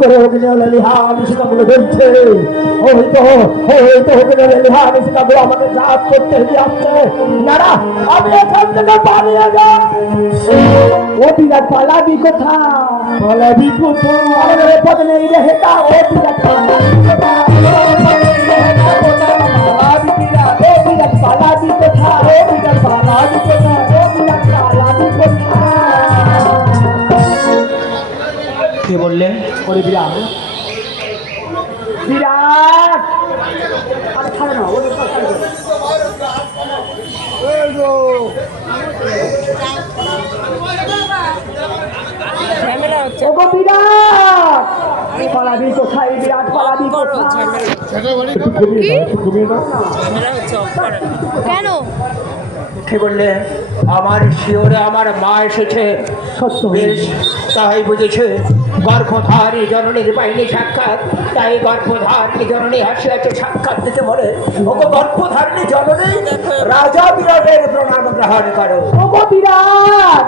করে অগ্নিলিহানিশিকাগুলো জ্বলছে। অগ্নিলিহানিশিকাগুলো আমাকে জাত করতে যাচ্ছে। না আমি এখান থেকে পালিয়ে যাই। ও বিরাট পালাবি কোথায়? পালাবি কোথায়? পদ নেই রে হেটা। ও বিরাট পালাবি কোথায়? পালাবি কোথায়? ও বিরাট পালাবি কোথায়? ও বিরাট পালাবি কোথায়? কে বললেন? ওরে বিরাট বিরাট আর ছাড়ে না। পালাবি কোথায়? বিরাট পালাবি কেন? কে বললে? আমার শিওরে আমার মা এসেছে। বেশ তাই বুঝেছে। গর্ভধারী জননীর পাইনি সাক্ষাৎ, তাই গর্ভধারী জননী আসিয়াছে সাক্ষাৎ দিতে বলে। ওগো গর্ভধারী জননী, রাজা বিরাটের প্রণাম গ্রহণ করো। ওগো বিরাট,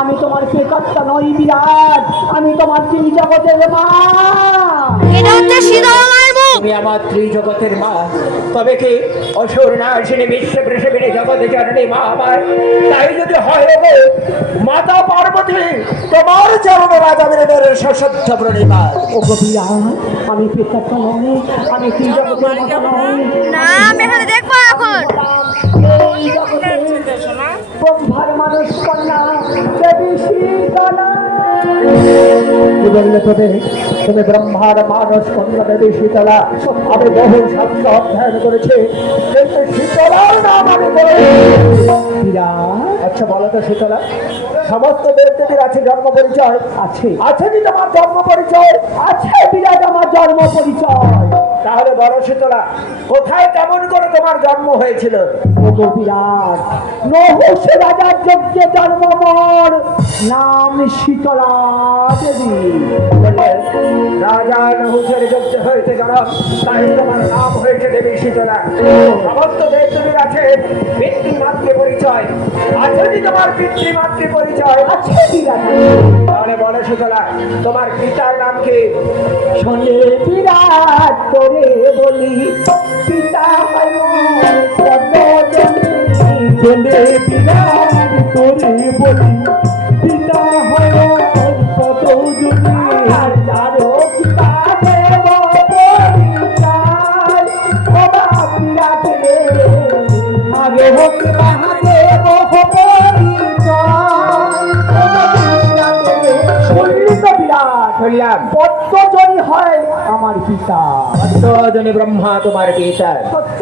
আমি তোমার পেকত্তা নই বিরাট, আমি তোমার ত্রিজগতের মা। এটা হচ্ছে সীতার মায়ের মুখ। তুমি আমার ত্রিজগতের মা, তবে কি অসুর নাশিনী বিশ্বে পৃথিবীর জগতে জননী মা আমার। তাই যদি হয় ওগো মাতা পার্বতী, তোমার চরণে রাজা বিরাটের সশ্রদ্ধ প্রণিপাত। ওগো বিরাট, আমি পেকত্তা নই, আমি ত্রিজগতের মা নই। না আমি এখানে দেখবো এখন। ব্রহ্মার মানুষ কন্যা দেবী শীতলা। কি বললে তুমি ব্রহ্মার মানুষ কন্যা দেবী শীতলা। আমি বহু শাস্ত্র অধ্যয়ন করেছি, কিন্তু শীতলার নাম আমি বলি। আচ্ছা বলো তো শীতলা, সমস্ত দেবদেবীর আছে জন্ম পরিচয়? আছে। আছে কি তোমার জন্ম পরিচয়? আছে বিরাট আমার জন্ম পরিচয়। তাহলে বড় শীতলা, কোথায় কেমন করে তোমার জন্ম হয়েছিল? বিরাট, নহস রাজার যজ্ঞে জন্ম মোর, নাম শীতলা দেবী। রাজা নহসের যজ্ঞে হয়েছে জন্ম, তাই তোমার নাম হয়েছে দেবী শীতলা। সমস্ত দেবদেবীর আছে পিতৃমাতৃ পরিচয়। আছে কি তোমার পিতৃমাতৃ পরিচয়? আছে বিরাট। তাহলে বলে শীতলা, তোমার পিতার নাম কি? শোনে বিরাট করে বলি, পিতা হয় শোনে বিরাট করে বলি, পিতা হয় কতজনী। আর যারো পিতা দেব পরিচয়, বাবা বিরাট রে আগে হোক মহাদেব পরিচয়। হয় আমার পিতা, ব্রহ্মা তোমার পিতা। সত্য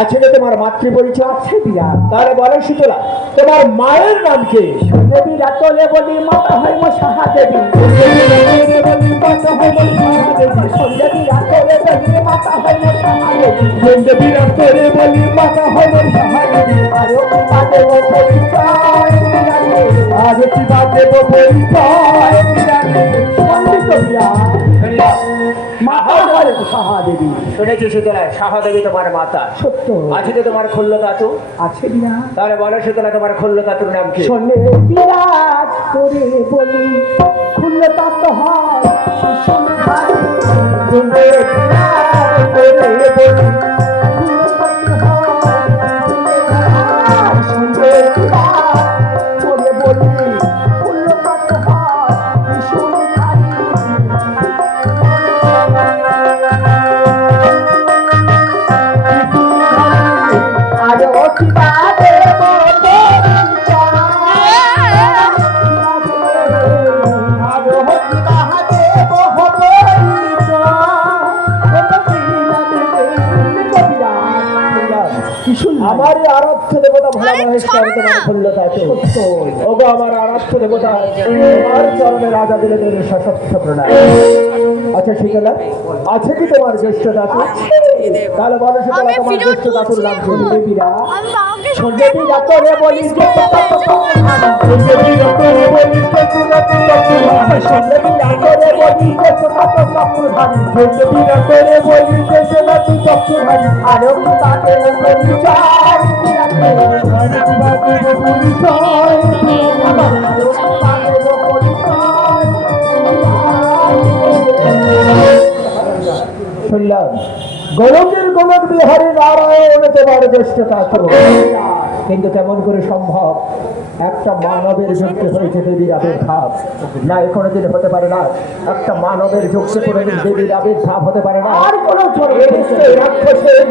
আছে না তোমার মাতৃ পরিচয়? আছে বিরাট। তাহলে বলো শীতলা, তোমার মায়ের নাম কি? দেবী রাতলে বলি মাতা হয় সাহা দেবী। দেবী মাতা হয় সাহা দেবী। দেবী রাতলে বলি মাতা হয় সাহা দেবী। দেবী রাতলে বলি মাতা হয় সাহা দেবী। আর পিতা দেব পরিচয়, আর পিতা দেব পরিচয়। মা শুনেছি শীতলা সহদেবী তোমার মাতা। সত্য আছে তো তোমার খুল্ল তাতু? আছে বিনা তাহলে বলো শীতলা তোমার খুল্ল তাতুর নাম কি? শোনে বিরাজ করে বলি খুলল তত্ত্ব হয় শিশুর ভাই। শোনে বিরাজ করে বলি খুলল তত্ত্ব হয় শোনে বিরাজ করে বলি খুলল তত্ত্ব হয় শিশুর ভাই। আর অতিবা দেব আমার আরাধ্য দেবতা ভোলা আরে মহেশ্বর ছাড়ো তোমার না। খুল্ল তাতু। ওগো আমার আরাধ্য দেবতা, তোমার চরণে রাজা দিলে দেবে সশস্ত্র প্রণাম। আচ্ছা শীতলা, আছে কি তোমার জ্যেষ্ঠ তাতু? তাহলে বলো শীতলা আমি তোমার ভিডিও জ্যেষ্ঠ তাতুর তুলছি নাম কি? এখন। দেবীরা আমি বাবাকে সন্ধ্যে করে বলি যে শুনলাম গোলকের গোলক বিহারী নারায়ণ তোমার জ্যেষ্ঠ তাতু। কিন্তু কেমন করে সম্ভব একটা মানবের যুক্তি হয়েছে দেবীর আবির্ভাব? না, এ কোনোদিন হতে পারে না। একটা মানবের যুক্তি কোনোদিন দেবীর আবির্ভাব হতে পারে না। আর কোনো রাক্ষসের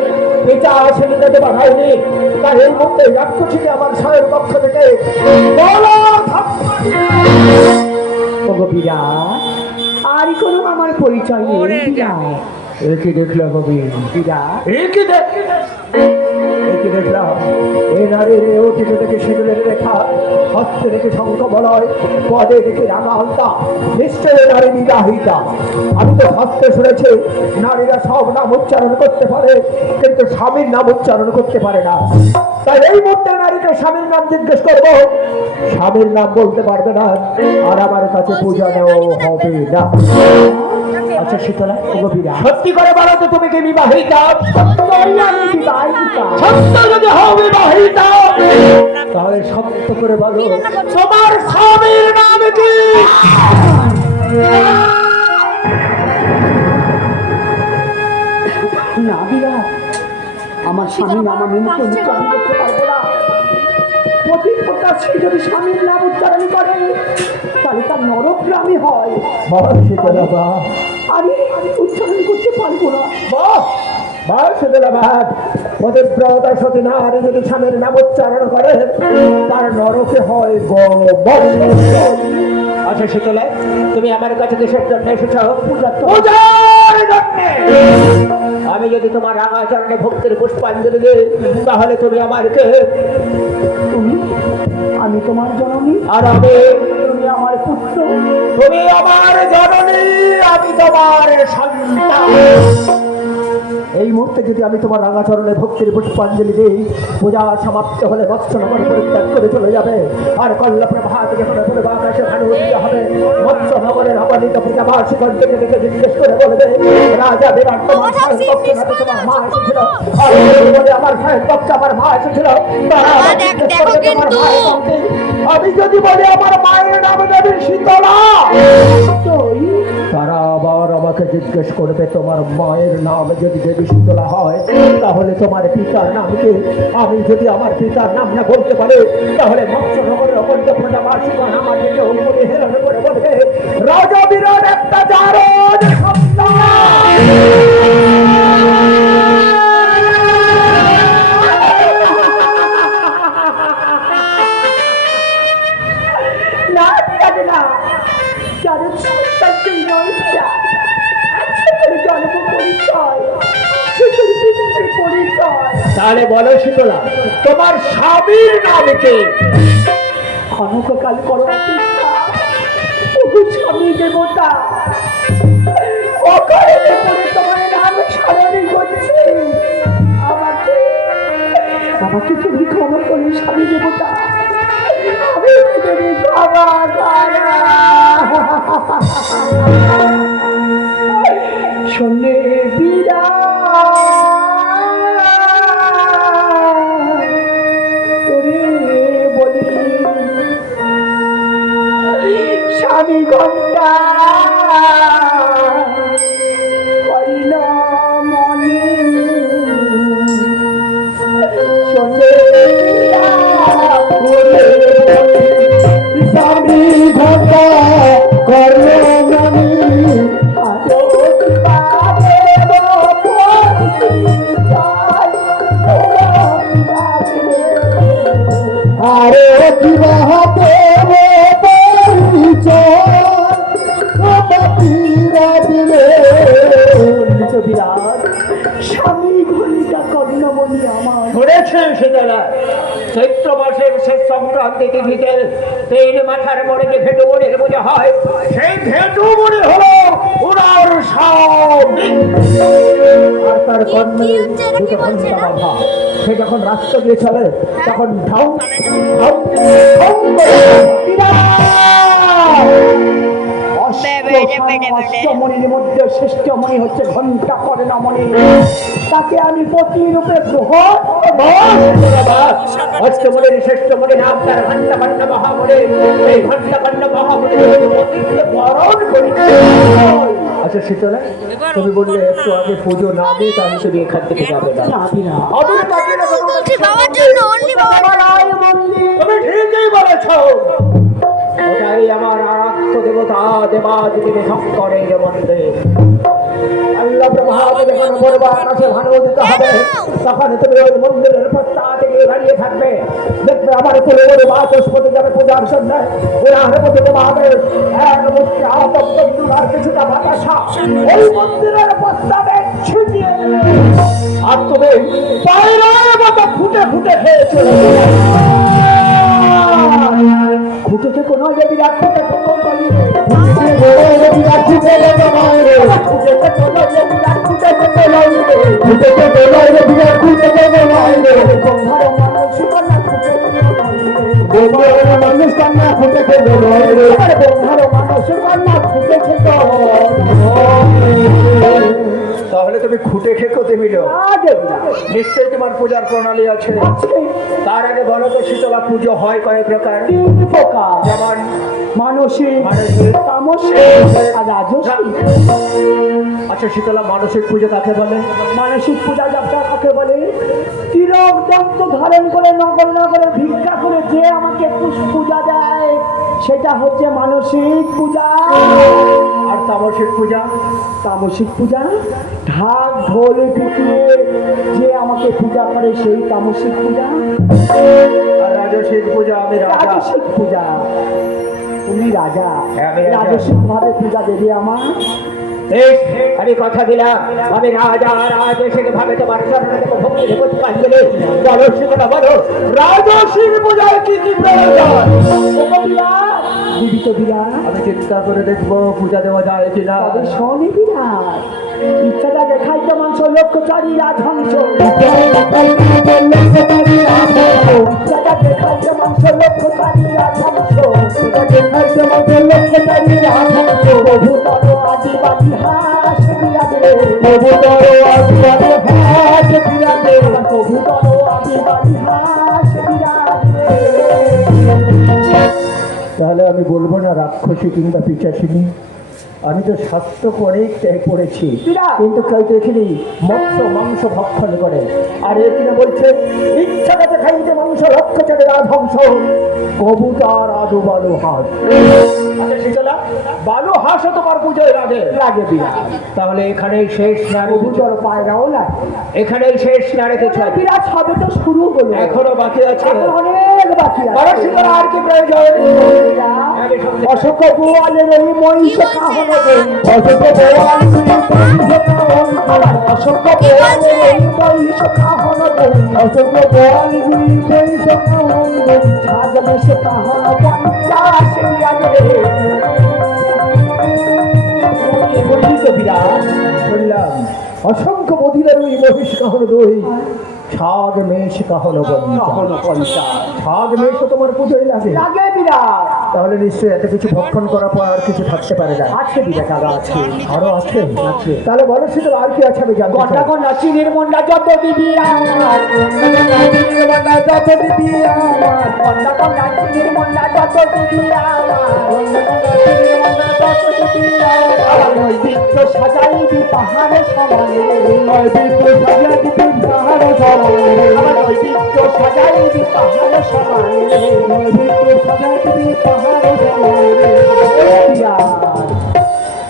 পিতা আসেনি তাকে বাধায়নি। তাই এই মুহূর্তে রাক্ষসীকে আমার স্বয়ের পক্ষ থেকে বিরাট আর কোনো আমার পরিচয় নেই বিরাট। একই দেখলাম বিরাট একই দেখলাম এ নারীর অতীত থেকে শিবিরের রেখা, হস্তে রেখে শঙ্খ বলয়, পদে রেখে রাঙা হত্যা, নিশ্চয় নারী বিবাহিতা। আমি তো হস্তে শুনেছি নারীরা সব নাম উচ্চারণ করতে পারে, কিন্তু স্বামীর নাম উচ্চারণ করতে পারে না। তাই এই মুহূর্তে নারীকে স্বামীর নাম জিজ্ঞেস করবো, স্বামীর নাম বলতে পারবে না, আর আমার কাছে পূজা নেওয়া হবে না। আচ্ছা শীতলা, সত্যি করে বলো তো তুমি কি বিবাহিতা? সত্য যদি হও বিবাহিতা, তাহলে সত্য করে বলো তোমার স্বামীর নাম কি? না বিরাট, আমার স্বামী নাম আমি মুখে উচ্চারণ করতে পারবো না। প্রতিপদা সে যদি স্বামীর নাম উচ্চারণ করে তাহলে তার নরকগ্রামী হয়। শীতলা বা আমি উচ্চারণ করতে পারবো না। পতিব্রতা সতী নারী যদি স্বামীর নাম উচ্চারণ করে তার নরকে হয় আচ্ছা শীতলা, তুমি আমার কাছে দেশের জন্য এসেছ পূজার জন্যে। আমি যদি তোমার রাঙাচরণে ভক্তির পুষ্পাঞ্জলি দিই, তাহলে তুমি আমার কে? আমি তোমার জননী আর আমি তুমি আমার পুত্র। তুমি আমার জননী, আমি তোমার সন্তান। এই মুহূর্তে যদি আমি তোমার রাঙাচরণে ভক্তির পুষ্পাঞ্জলি দিই, পূজা সমাপ্ত হলে মৎস্যনগর পরিত্যাগ করে চলে যাবে। আর কল্লপ্রভাত যখন আকাশে ভানু উদিত হবে, মৎস্যনগরের অবনীত পূজাবার্ষিককে দেখে জিজ্ঞেস করে বলবে, রাজা বিরাট তোমার স্বয়ং পক্ষে নাকি তোমার মা এসেছিল? আর বলে আমার স্বয়ং পক্ষে আমার মা এসেছিল। তারা আবার জিজ্ঞেস করবে তোমার মায়ের নাম কি? আমি যদি বলি আমার মায়ের নাম দেবী শীতলা, তারা আবার আমাকে জিজ্ঞেস করবে তোমার মায়ের নাম যদি দেবী শীতলা হয়, তাহলে তোমার পিতার নাম কি? আমি যদি আমার পিতার নাম না বলতে পারি, তাহলে মৎস্যনগরের অপন্ত প্রজাবাসীরা আমার দিকে উপরে হেরণ করে বলবে, রাজা বিরাট একটা জারদ না বিরাট না, যাদের সন্তানকেই নয় বিরাট, জন্ম পরিচয় পরিচয়। তাহলে বলো শীতলা, তোমার স্বামীর নাম কি? ক্ষণকাল করো স্বামী দেবতা, তোমার নাম স্মরণে করছি। আমাকে তুমি ক্ষমা করে স্বামী দেবতা, আমি তুমি ক্ষমা করা। শোনে বিরাট স্বামী ঘন্টা করিল মনে স্বামী ঘটা কর্ম আরে বিবাহ স্বামী ঘনিটা কর্ণমণি আমার ধরেছে সেটা চৈত্র মাসের শেষ সংক্রান্তি তিথিতে 3 মাথার মনে যে ভেটু মনের বোঝা হয়, সেই ভেটু মনে হলো ওনার স্বামী। আর তার কর্মে দুটো ঘন্টা বাঁধা। সে যখন রাষ্ট্র দিয়ে চলে তখন ঢাউ ঢাউ ঢাউ করে অষ্টমণির মধ্যে শ্রেষ্ঠ মণি হচ্ছে ঘন্টা কর্ণমণি। তাকে আমি প্রতিরূপে গ্রহণ অষ্টমণির শ্রেষ্ঠ মনে নাম তার ঘন্টা ঘন্টা মহামণি। এই ঘন্টা ঘন্টা মহামণি বরণ করি। আচ্ছা শীতলা, তুমি বললে একটু আগে পুজো না দিয়ে তাহলে তুমি এখান থেকে যাবে না। বলছি বাবার জন্য, অনলি বাবার তুমি ঠিকই বলেছ। ওটাই আমার আরাধ্য দেবতা দেবাদিদেব শঙ্করের মন্দির। আল্লাহ ব্রহ্মাকে যখন বলবো আকাশে ভালো দিতে হবে, তখন তুমি ওই মন্দিরের প্রস্তাব থেকে দাঁড়িয়ে থাকবে। দেখবে আমার কোলে বলে বাচস্পতি যাবে পূজার সন্ধ্যায়। ওরা হরে তোমাদের এক মুষ্টি আর কিছুটা বাতাসা ওই মন্দিরের প্রস্তাবে ছিটিয়ে আর তুমি পায়রার মতো ফুটে ফুটে খেয়ে চলে খুঁটে থেকে নয় যে বিরাট খুঁটে মানুষ কান্না ফুটেছে তাহলে তুমি খুঁটে খেকো দেবি নিশ্চয়ই তোমার পূজার প্রণালী আছে। তার আগে বলো তো শীতলা পুজো হয় কয়েক প্রকার? যেমন মানসিক, তামসিক আর রাজসিক। আচ্ছা শীতলা, মানসিক পুজো কাকে বলে? মানসিক পূজা যাত্রা কাকে বলে? তিলক দন্ত ধারণ করে নগর নগরে ভিক্ষা করে যে আমাকে পূজা দেয় সেটা হচ্ছে মানসিক পূজা। আর তামসিক পূজা? তামসিক পূজা ঢাক ঢোল পিটিয়ে যে আমাকে পূজা করে সেই তামসিক পূজা। আর রাজসিক পূজা? আমি রাজা। রাজসিক পূজা তুমি রাজা, আমি রাজা। রাজসিক ভাবে পূজা দেবে আমার। আমি কথা দিলাম আমি রাজা রাজসিক ভাবে তোমার চরণে দেব ভক্তি দেব পুষ্পাঞ্জলি। বলো শীতলা, বলো রাজসিক পূজায় কি কি প্রয়োজন? জীবিত বিরাট আমি চিন্তা করে দেখবো পূজা দেওয়া যায় কিনা। তবে শনি বিরাট ইচ্ছাটা দেখাইতে মাংস লক্ষ্য চারি রাজহংস। ইচ্ছাটা দেখাইতে মাংস লক্ষ্য চারি রাজহংস। প্রভু তর আদিবাদী হাস বিরাজে, প্রভু তর আদিবাদী হাস বিরাজে, প্রভু তর আদিবাদী হাস বিরাজে। তাহলে আমি বলবো না রাক্ষসী কিংবা পিচাসিনী। আমি তো শাস্ত্র অনেক ত্যাগ করেছি, কিন্তু কেউ দেখিনি মৎস্য মাংস ভক্ষণ করে। আর এখানে বলছে ইচ্ছাটাতে খাইতে মাংস লক্ষ্য চলে রাজহংস কবুতর আদু বালু হাঁস। আচ্ছা শীতলা, বালু হাঁসও তোমার পুজোয় লাগে? লাগে বিরাট। তাহলে এখানেই শেষ না? কবুতর পায়রাও লাগে। এখানেই শেষ না রেখেছ? বিরাট সবে তো শুরু হলো, এখনো বাকি আছে। অনেক বাকি বড় আছে। শীতলা, আর কি প্রয়োজন? অশোক গোয়ালের এই মহিষ কাহন দেন, অশোক অশোক গোয়ালের এই মহিষ কাহন দেন, অশোক গোয়ালের এই মহিষ কাহন দেন, ছাগলে সে কাহন পঞ্চাশ বিরাজে। বললি তো বিরাট, শুনলাম অসংখ্য মদিরার ওই মহিষ কাহন দই, ছাগ মেষ কাহন পঞ্চা। ছাগ মেষ তোমার পুজোয় লাগে? লাগে বিরাট। তাহলে নিশ্চয়ই এত কিছু ভক্ষণ করার পর আর কিছু থাকতে পারে না। আছে বিরাট, আরো আছে। আরো আছে? তাহলে বলো সেটা আর কি আছে আমি জানতে চাই। গন্ডা গন্ডা চিনির মন্ডা যত দিবি আমার, যত দিবি আমার, গন্ডা গন্ডা চিনির মন্ডা যত দিবি আমার, আমার নৈবিত্য সাজাইবি পাহাড় সমানে, নৈবিত্য সাজাইবি পাহাড় সমানে, আমার নৈবিত্য সাজাইবি পাহাড় সমানে, নৈবিত্য সাজাইবি পাহাড় সমানে।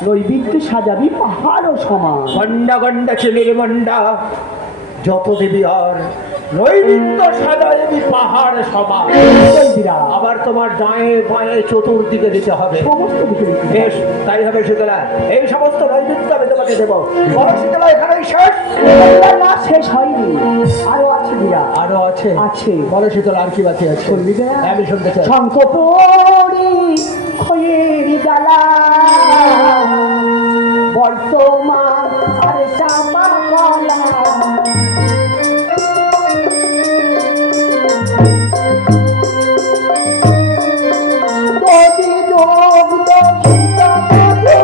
নৈবিত্য সাজাবি পাহাড় সমান। গন্ডা গন্ডা ছেলের মন্ডা যত দেবী আর নৈবিত্য সাজাইবি পাহাড় সমান। আবার তোমার ডায়ে বাঁয়ে চতুর্দিকে দিতে হবে, সমস্ত দিকে দিতে হবে। বেশ তাই হবে শীতলা। এই সমস্ত নৈবিত্য আমি তোমাকে দেবো। বলো শীতলা এখানেই শেষ? না, শেষ হয়নি, আরো আছে বিরাট। আরো আছে? আছে। বলো শীতলা আর কি বাকি আছে? শুনবি না? আমি শুনতে চাই। শঙ্কপরি খয়ের গালা বর্তমান আর চাপা গলা, যদি লোক দক্ষিণ মনোবার আসিবে,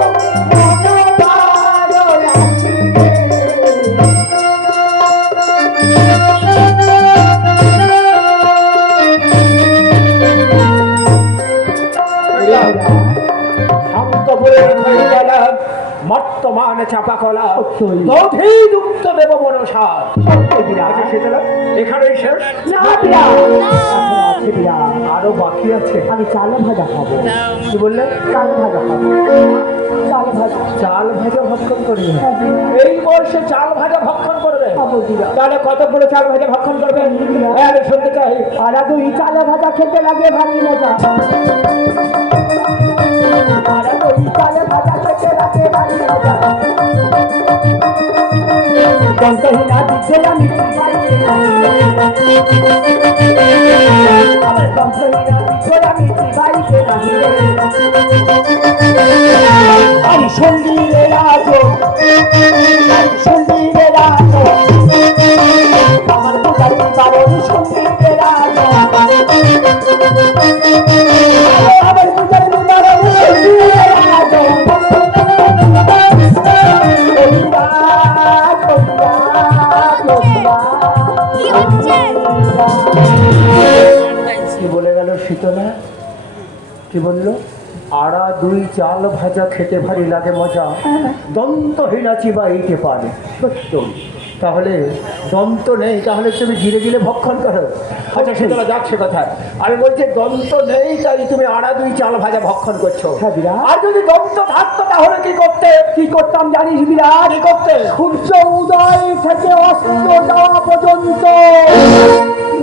বর্তমান চাপা কলা সত্যই। দধিযুক্ত দেব মনসার। আচ্ছা শীতলা এখানেই শেষ? না বিরাট, এখনো আছে বিরাট। আরো বাকি আছে। আমি চাল ভাজা খাবো। কি বললে? চাল ভাজা খাবো। চাল ভাজা চাল ভাজা ভক্ষণ করবে? হ্যাঁ, এই বয়সে চাল ভাজা ভক্ষণ করবে? খাবো বিরাট। তাহলে কতগুলো চাল ভাজা ভক্ষণ করবে? হ্যাঁ, আমি শুনতে চাই। আর দুই চাল ভাজা খেতে লাগে ভারী মজা, আর দুই চাল ভাজা খেতে লাগে ভারী মজা। দন্তহীনা দিতে আমি চিবাইতে রাঁধিলে, আমার দন্তহীনা দিতে আমি চিবাইতে রাঁধিলে, আমি সঙ্গীরে রাজ, আমি সঙ্গীরে রাজ, আমার পূজার বারণ সঙ্গীরে রাজ, আমার পূজার বারণ সঙ্গীরে রাজ। কি বলে গেল শীতলা? কি বললো? আড়া দুই চাল ভাজা খেতে ভারী লাগে মজা, দন্তহীনা চিবাইতে পারে। সত্য। তাহলে দন্ত নেই, তাহলে তুমি ধীরে ধীরে ভক্ষণ করো। আচ্ছা শীতলা যাচ্ছে কোথায়? আমি বলছি দন্ত নেই তাই তুমি আড়া দুই চাল ভাজা ভক্ষণ করছো। হ্যাঁ বিরাট। আর যদি দন্ত থাকতো তাহলে কি করতে? কি করতাম জানিস বিরাট? কি করতে? সূর্য উদয় থেকে অস্ত যাওয়া পর্যন্ত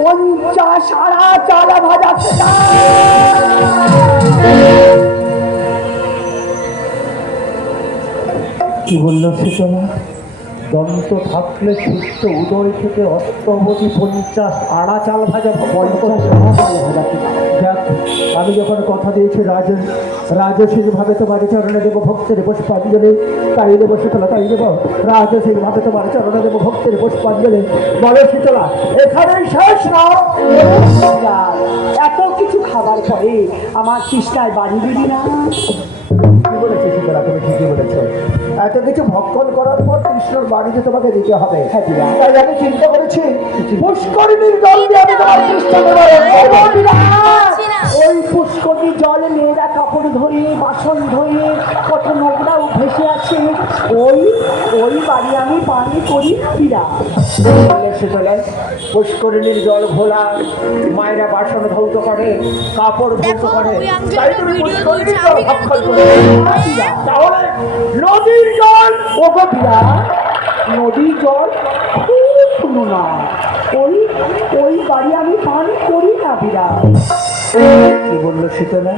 50 আড়া চাল ভাজা খেতাম। কি বললো শীতলা? দন্ত থাকলে সূর্য উদয় থেকে অস্ত অবধি 50 আড়া চাল ভাজা 50 আড়া চাল ভাজা খেতাম। দেখ, আমি যখন কথা দিয়েছি রাজসিক ভাবে তোমার চরণে দেব ভক্তের পুষ্পাঞ্জলি, তাই দেবো শীতলা, তাই দেবো রাজসিক ভাবে তোমার চরণে দেব ভক্তের পুষ্পাঞ্জলি। বলো শীতলা এখানেই শেষ না? এত কিছু খাবার পরে আমার তৃষ্ণায় বাড়ি দিবি না? কি বলেছে শীতলা? তুমি ঠিকই বলেছ। এত কিছু ভক্ষণ করার পর কৃষ্ণর বাড়িতে তোমাকে দিতে হবে। হ্যাঁ বিরাট। তাই আমি চিন্তা করেছি পুষ্করিণীর জল দিয়ে আমি তোমার কৃষ্ণ দেবো। ওই পুষ্করিণীর জল মেয়েরা কাপড় ধরে বাসন ধরে কত নোংরা ভেসে আছে, ওই ওই বাড়ি আমি পানি করি বিরাট। শীতলা পুষ্করিণীর জল ঘোলা, মায়েরা বাসন ধৌত করে, কাপড় ধৌত করে, তাই তুমি পুষ্করিণীর জল ভক্ষণ করবে। তাহলে নদীর জল? ও গো বিরাট, নদীর জল খুব নোনা, ওই ওই বাড়ি আমি পান করি না বিরাট। কি বললো শীতলা?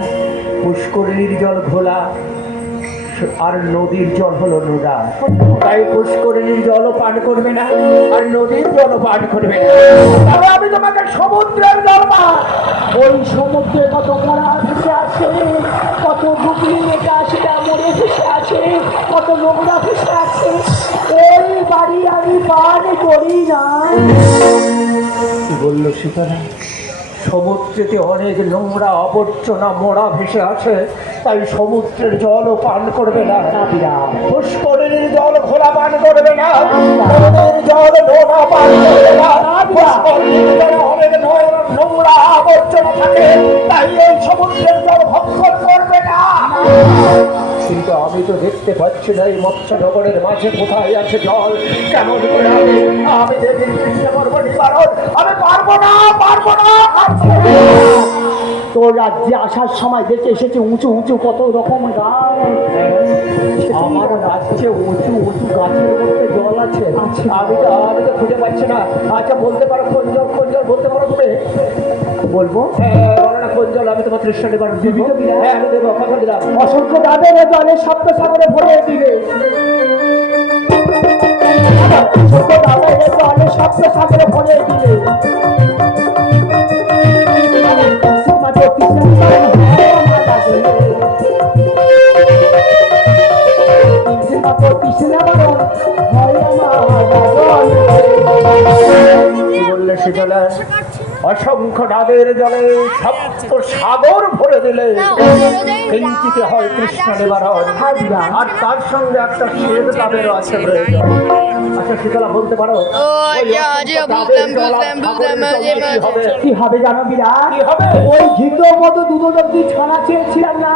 পুষ্করিণীর জল ঘোলা আর নদীর জল হলো নোনা, তাই পুষ্করিণীর জলও পান করবে না আর নদীর জলও পান করবে না। তবে আমি তোমাকে সমুদ্রের জল পান। ওই সমুদ্রে কত মরা ভেসে আছে, কত ডুবলি মেটা সেটা মরে ভেসে আছে, কত নোংরা ভেসে আছে, ওই বাড়ি আমি পান করি না। কি বললো শীতলা? সমুদ্রেতে অনেক নোংরা আবর্জনা মরা ভেসে আছে, তাই সমুদ্রের জলও পান করবে না। পুষ্করিণীর জল ঘোলা পান করবে না, নদীর জল নোনা পান করবে না। পুষ্করিণীর জলে অনেক নোংরা আবর্জনা থাকে, তাই এই সমুদ্রের জল ভক্ষণ করবে না। কিন্তু আমি তো দেখতে পাচ্ছি না এই মৎস্য জগতের মাঝে কোথায় আছে জল। কেমন করে আমি দেবীর চেষ্টা করবো নিবারণ? আমি পারবো না, পারবো না। তোর রাজ্যে আসার সময় দেখে এসেছে উঁচু উঁচু কত রকম গাছ। আমার রাজ্যে উঁচু উঁচু গাছের মধ্যে জল আছে। আমি তো খুঁজে পাচ্ছি না। আচ্ছা বলতে পারো কোন জল, কোন জল বলতে পারো তুমি? বলবো বলো না কোন জল, আমি তোমার তৃষ্ণা নিবারণ করবো। হ্যাঁ আমি দেবো, কথা দিলাম। অসংখ্য ডাবের জলে সপ্ত সাগরে ভরে দিবে। অসংখ্য ডাবের জলে সপ্ত সাগরে ভরে দিলে। মাঝে কৃষ্ণ নিবারণ হয় মাতা গেলে। কৃষ্ণ নিবারণ হয় কি বললে শীতলা? অসংখ্য ডাবের জলে সপ্ত সাগর ভরে দিলে কিঞ্চিতে হয় কৃষ্ণ নিবারণ, আর তার সঙ্গে একটা শ্বেত ডাবেরও আছে প্রয়োজন। আচ্ছা শীতলা বলতে পারো কি হবে জানো বিরাট? কি হবে? ওই ঘিতের মতো দুধ ছানা চেয়েছিলাম না,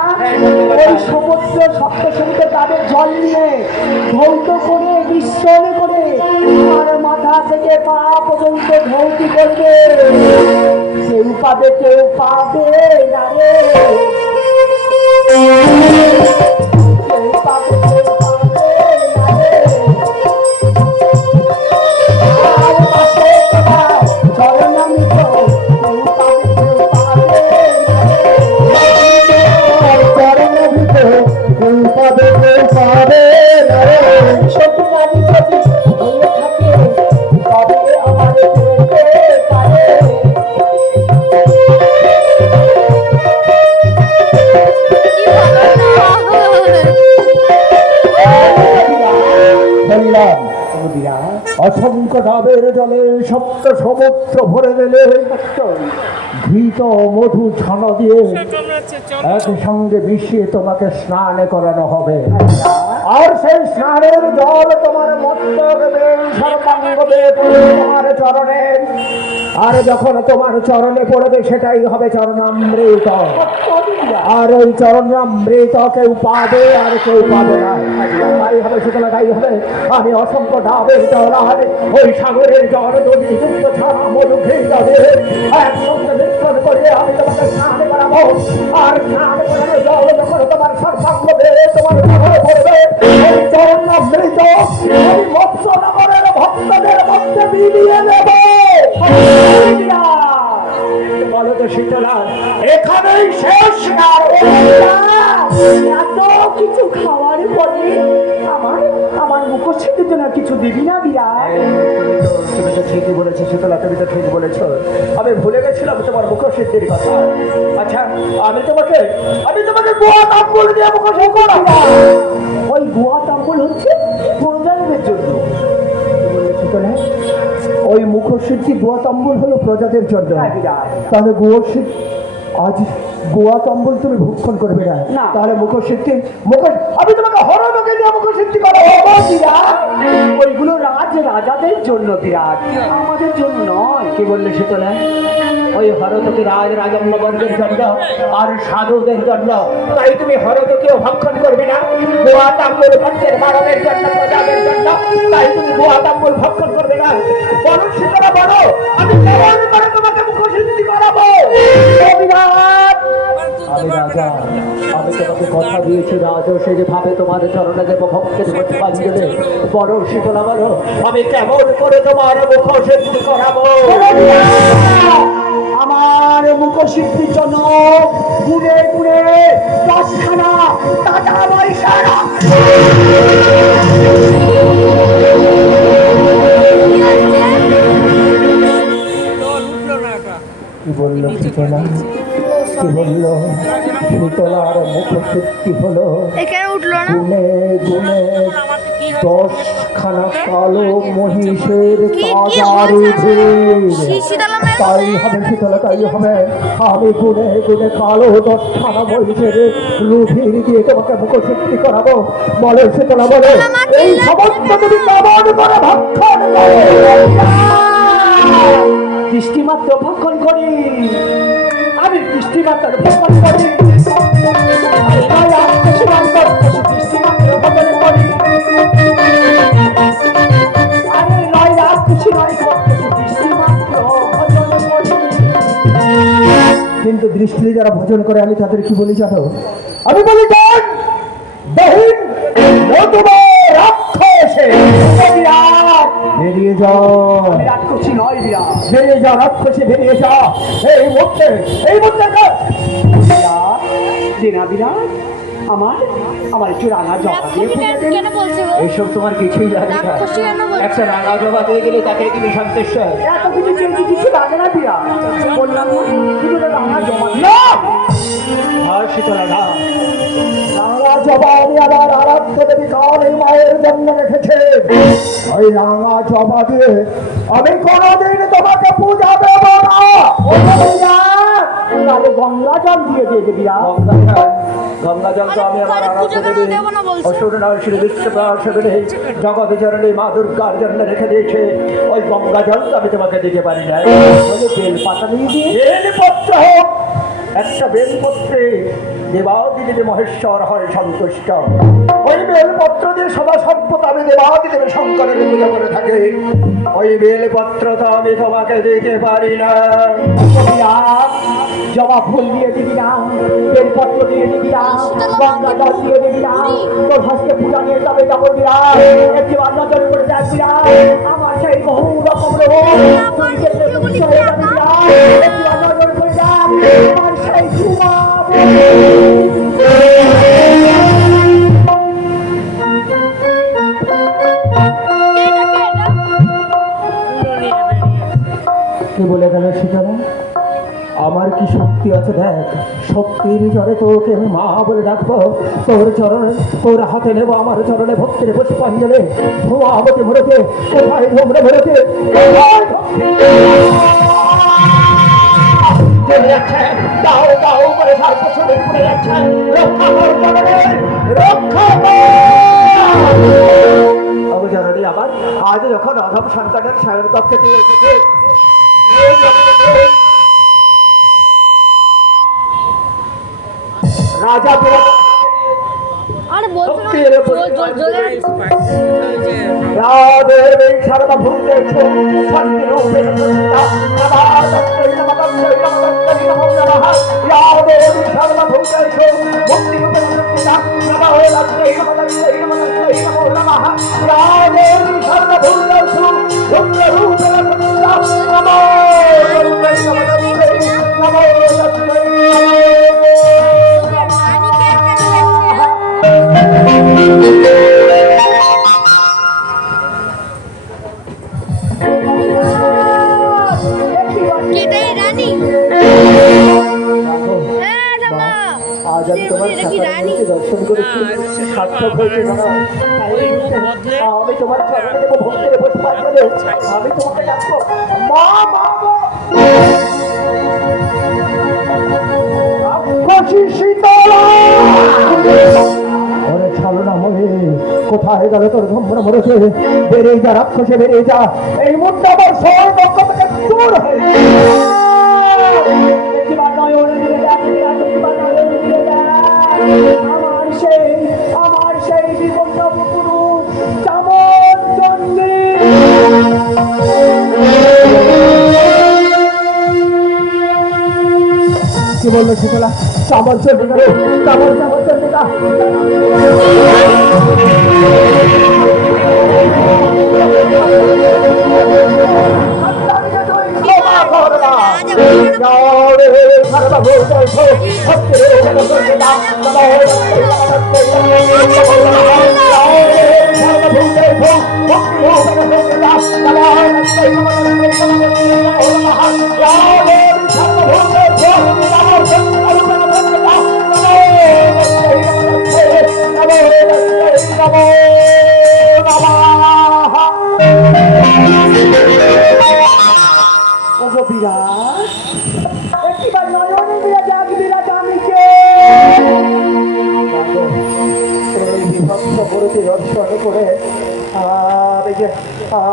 ওই সমুদ্র সপ্ত সমুদ্র তাদের জল নিয়ে ধৌত করে মিশ্রণ করে আর মাথা থেকে পা পর্যন্ত ধৌতি করবে। কেউ পাবে কেউ পাবে না রে, কেউ পাবে কেউ পাবে না রে। আর পাশে তোমার চরণামৃত কেউ পাবে কেউ পাবে না রে। চরণামৃত কেউ পাবে কেউ পাবে না রে। সত্যি জানি যদি হয়ে থাকে তবে আমার পেতে পারে। বললাম অসংখ্য ডাবের জলে সপ্ত সমুদ্র ভরে দিলে ঘৃত মধু ছানা দিয়ে একসঙ্গে মিশিয়ে তোমাকে স্নান করানো হবে। আর সেই স্নানের জল তোমার মস্তক সর্বাঙ্গ তোমার চরণে, আর যখন তোমার চরণে পড়বে সেটাই হবে চরণামৃত। আর ওই চরণামৃত কেউ পাবে আর কেউ পাবে না, তাই হবে সুতরাং তাই হবে। আমি অসংখ্য ডাবের জল আর ওই সাগরের জল যদি যুক্ত ছাড়া মধু ঘৃত একসঙ্গে মিশ্রণ করে আমি তোমাকে স্নান করাবো। আর স্নান করানো জল যখন তোমার সর্বাঙ্গ তোমার সাগরে পড়বে ওই চরণামৃত আমি মৎস্য নগরের ভক্তদের মধ্যে বিলিয়ে দেব। বলো তো শীতলা, এখানেই শেষ না? এত কিছু খাওয়ার পরে আমার আমার মুখশ্রীর জন্য কিছু দিবি না বিরাট? তুমি তো ঠিকই বলেছো শীতলা, তুমি তো ঠিক বলেছো। আমি ভুলে গেছিলাম তোমার মুখসিদ্ধির কথা। আচ্ছা আমি তোমাকে গোয়া তাম্বুল দিয়ে মুখসিদ্ধি করাবো। ওই গোয়া তাম্বুল হচ্ছে প্রজাদের জন্য। বললে শীতলা ওই মুখসিদ্ধি গোয়া তাম্বুল হলো প্রজাদের জন্য। তাহলে আজ গোয়া তাম্বুল তুমি ভক্ষণ করবে না, তাহলে মুখসিদ্ধি আমি তোমাকে হরণকে দিয়ে মুখসিদ্ধি করো। ওইগুলো রাজাদের জন্য বিরাট, আমাদের জন্য নয়। কি বললে শীতলা? ওই হরতকে রাজম্যবর্গের জন্য আর সাধুদের জন্য, তাই তুমি হরতকেও ভক্ষণ করবে না? গোয়া তাম্বুল ভক্তের বারণের জন্য, প্রজাদের জন্য, তাই তুমি গোয়া তাম্বুল ভক্ষণ করবে না? বলো শীতলা বলো, আমি কেমন করে তোমাকে মুখসিদ্ধি করাবো? আমি রাজা, আমি তোমাকে কথা দিয়েছি রাজা, সে যেভাবে তোমার চরণে দেব ভক্তের বাঁধিয়ে। বড় শীতলা বলো, আমি কেমন করে তোমার মুখসিদ্ধি করাবো? আমার মুখসিদ্ধির জন্য গুড়ে গুড়ে 10খানা টাকা পয়সা কি বললো শীতলা? কি বললো? শীতলার মুখসিদ্ধি হলো এখানে উঠলো না। গুনে গুনে 10খানা কালো মহিষের তাই হবে শীতলা, তাই হবে। আমি গুনে গুনে কালো 10খানা মহিষের রুধির দিয়ে তোমাকে মুখসিদ্ধি করাবো। বলে শীতলা বলে, এই সমস্ত তুমি কেমন করে ভক্ষণ করো? দৃষ্টিমাত্র ভক্ষণ করি, আমি দৃষ্টিমাত্র ভক্ষণ করি। যে দৃষ্টি যারা ভোজন করে আমি তাদের কি বলি জানো? আমি বলি গান বহিন নতুবা রাক্ষসে বিরাট বেরিয়ে যাও। আমি রাক্ষসী নয় বিরাট, বেরিয়ে যাও রাক্ষসে বেরিয়ে যাও এই মুহূর্তে বিরাট দিনা বিরাট আমার আমার একটু রাঙা জবা দিয়ে রাক্ষসী ফুটিয়ে দিন। কেন বলছে গো? এইসব তোমার কিছুই লাগে না। রাক্ষসী কেন বলছে? একটা রাঙা জবা দিয়ে গেলে তাকে তুমি সন্তুষ্ট। এত কিছু চেয়েছি, কিছু লাগে না বিরাট, বললাম না শুধু তো রাঙা জবা না। আর শীতলা না, রাঙা জবা আমি আমার আরাধ্য দেবী কালী মায়ের জন্য রেখেছে। ওই রাঙা জবা দিয়ে আমি কোনোদিন তোমাকে পূজা দেব না। তাহলে গঙ্গা জল দিয়ে দিয়ে দেবি। গঙ্গা জল তো আমি আমার আরে আরাধ্য পূজা কেন দেবী দেব না বলছে? অসুরনার শ্রী বিশ্বপ্রসাদনে জগৎ জননী মা দুর্গার জন্য রেখে দিয়েছে। ওই গঙ্গা জল তো আমি তোমাকে দিতে পারি না। বেল পাতা নিয়ে দিয়ে বেলপত্র হোক, একটা বেলপত্রে দেবাদিদেব মহেশ্বর হয় সন্তুষ্ট। ওই বেলপত্র দিয়ে সদা সভ্যতা আমি দেবাদিদেব শঙ্করের পূজা করে থাকি। ওই বেলপত্র তো আমি তোমাকে দিতে পারি না। জবা ফুল দিয়ে দিবি না, বেলপত্র দিয়ে দিবি না, গঙ্গা জল দিয়ে দিবি না। তোর হস্তে পূজা নিয়ে যাবে যখন বিরাট একটি নজর করে দেখ বিরাট আমার সেই বহু রকম রোগ তুই যে প্রতিষ্ঠিত হয়ে যাবি বিরাট। একটি নজর করে দেখ আমার সেই চুমা কে বলে গেল সীতারা? আমার কি শক্তি আছে দেখ, শক্তির জরে তোকে আমি মা বলে ডাকবো। তোর চরণে তোর হাতে নেবো আমার চরণে ভক্তির পুষ্পাঞ্জলি। ধোঁয়া আমাকে ভরেছে কোথায় ধুমড়ে ভরেছে দাও দাও করে সার পেছনে পড়ে যাচ্ছে। রক্ষা কর চরণে, রক্ষা কর জননী আমার। আজ যখন অধম সন্তানের সায়ন কক্ষে দিয়ে এসেছে রাজা আরে বলছো না রাধে সর্বভূতেষু শান্তিরূপে সর্বভূতেষু মুক্তিরূপে এটাই রানী। হ্যাঁ রামা, আজ আমি তোমার এটা কি রানী? দর্শন করেছি, সার্থক হয়েছে জানো। আমি তোমার চরণে দেবো ভক্তির পুষ্পাঞ্জলি। আমি তোমাকে ডাকবো মা মা রাক্ষসী সীতারা। ওরে ছালনা মরে কোথায় গেল তোর ধম্র মরেছে? বেরিয়ে যা রাক্ষসে, বেরিয়ে যা এই মুহূর্তে আমার সবাই পক্ষ থেকে দূর হয়ে আমার সেই বিপন্ন পুরুষ চামর চন্দ্রী। কি বললো শীতলা? চামর চন্দ্রিকা, চামর চামর চন্দ্রিকা।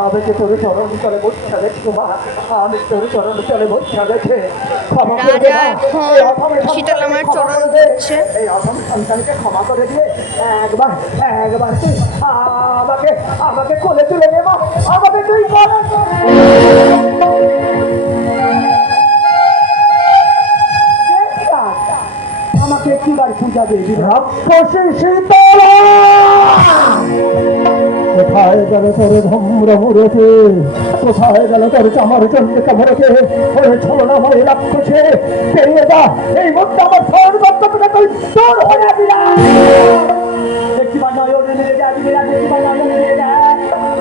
আমি তোর চরণ তলে বসে গেছি মা, আমি তোর চরণ তলে বসে গেছে। ক্ষমা করে দে মা। শীতল আমার চরণ ধরছে। এই অসম সন্তানকে ক্ষমা করে দিয়ে একবার একবার তুই আমাকে আমাকে কোলে তুলে নে মা, আমাকে তুই কোলে তুলে দুর্গার পূজা দেবী রাক্ষসী শীতলা কোথায় গেল তোর ধম্র মুরতে কোথায় গেল তোর চামার চন্দ্রিকা মুরতে ওরে ছলনা মরে রাক্ষসে পেরিয়ে যা এই মুহূর্তে আমার সর্বত্র থেকে তুই দূর হয়ে বিরাজ দেখি বা নয়নে মেরে যা বিরাজ দেখি বা নয়নে মেরে যা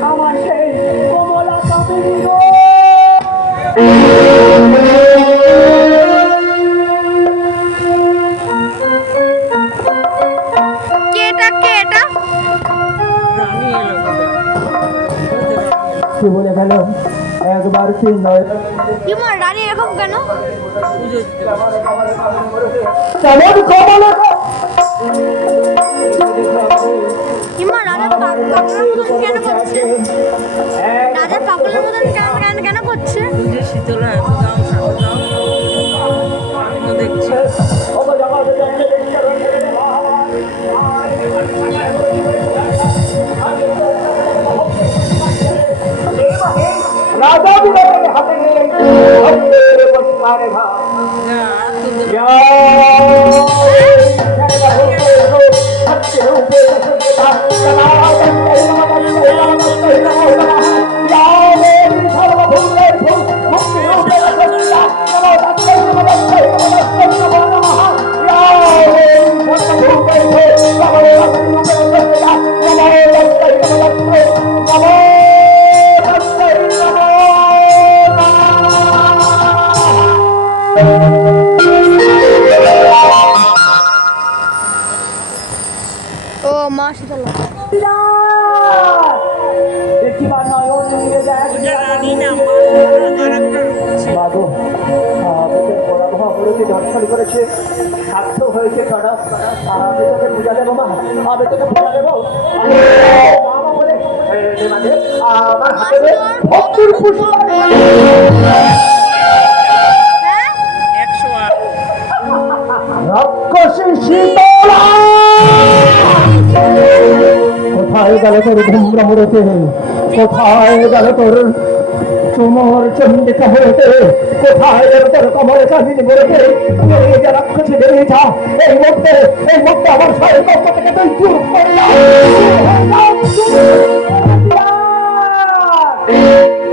আমার সেই কমলা কামিনী গো কে এটা কি বলে গেল একবার কি নয় কি মা রানী এরকম কেন? কেমন কমলা কি মা রাজা পাগলের মতন কেন করছে? রাজা পাগলের মতন কেন করছে? শীতলা এত দাম সাত দাম আমি তো দেখছি রাজা বিরাটের হাতে পুষ্পারে ঘা ও মা শীতলা একটিবার নয়ন মিলে দেখ রানী না মাগো আমাদের পরাভব গুরুকে দর্শন করেছে সার্থক হয়েছে কারণ আমি তোকে পূজা দেবো মা আমি তোকে পূজা দেবো মা বলে আমার হাতে ভক্তির পুষ্প হ্যাঁ রাক্ষসী শীতলা কোথায় গেল তোর ধূম্রমূরতে কোথায় গেল তোর চুমর চন্ডিকা হতে কোথায় গেল তোর কমল কাহিনী মূরতে এই যে রাক্ষসী বেরিয়ে যা এই মুহূর্তে আমার শরীর পক্ষ থেকে তুই দূর করে যা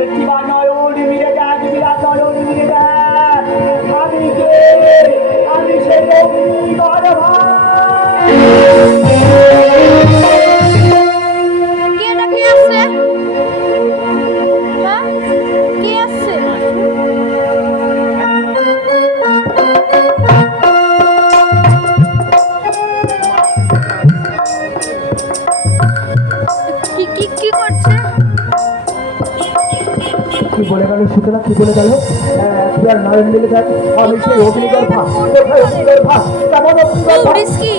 একটিবার নয়ন মিলে যা বিরাট নয়ন মিলে যা আমি কে আমি সেই ভাই কে আসছে? হ্যাঁ কে আসছে? কি করছে? কি বলে গেল শীতলা কি বলে গেল একবার নয়ন মিলে দেখ আমি সেই অগ্নিগর্ভা কোথায় অগ্নিগর্ভা কেমন অগ্নিগর্ভা রিস্কি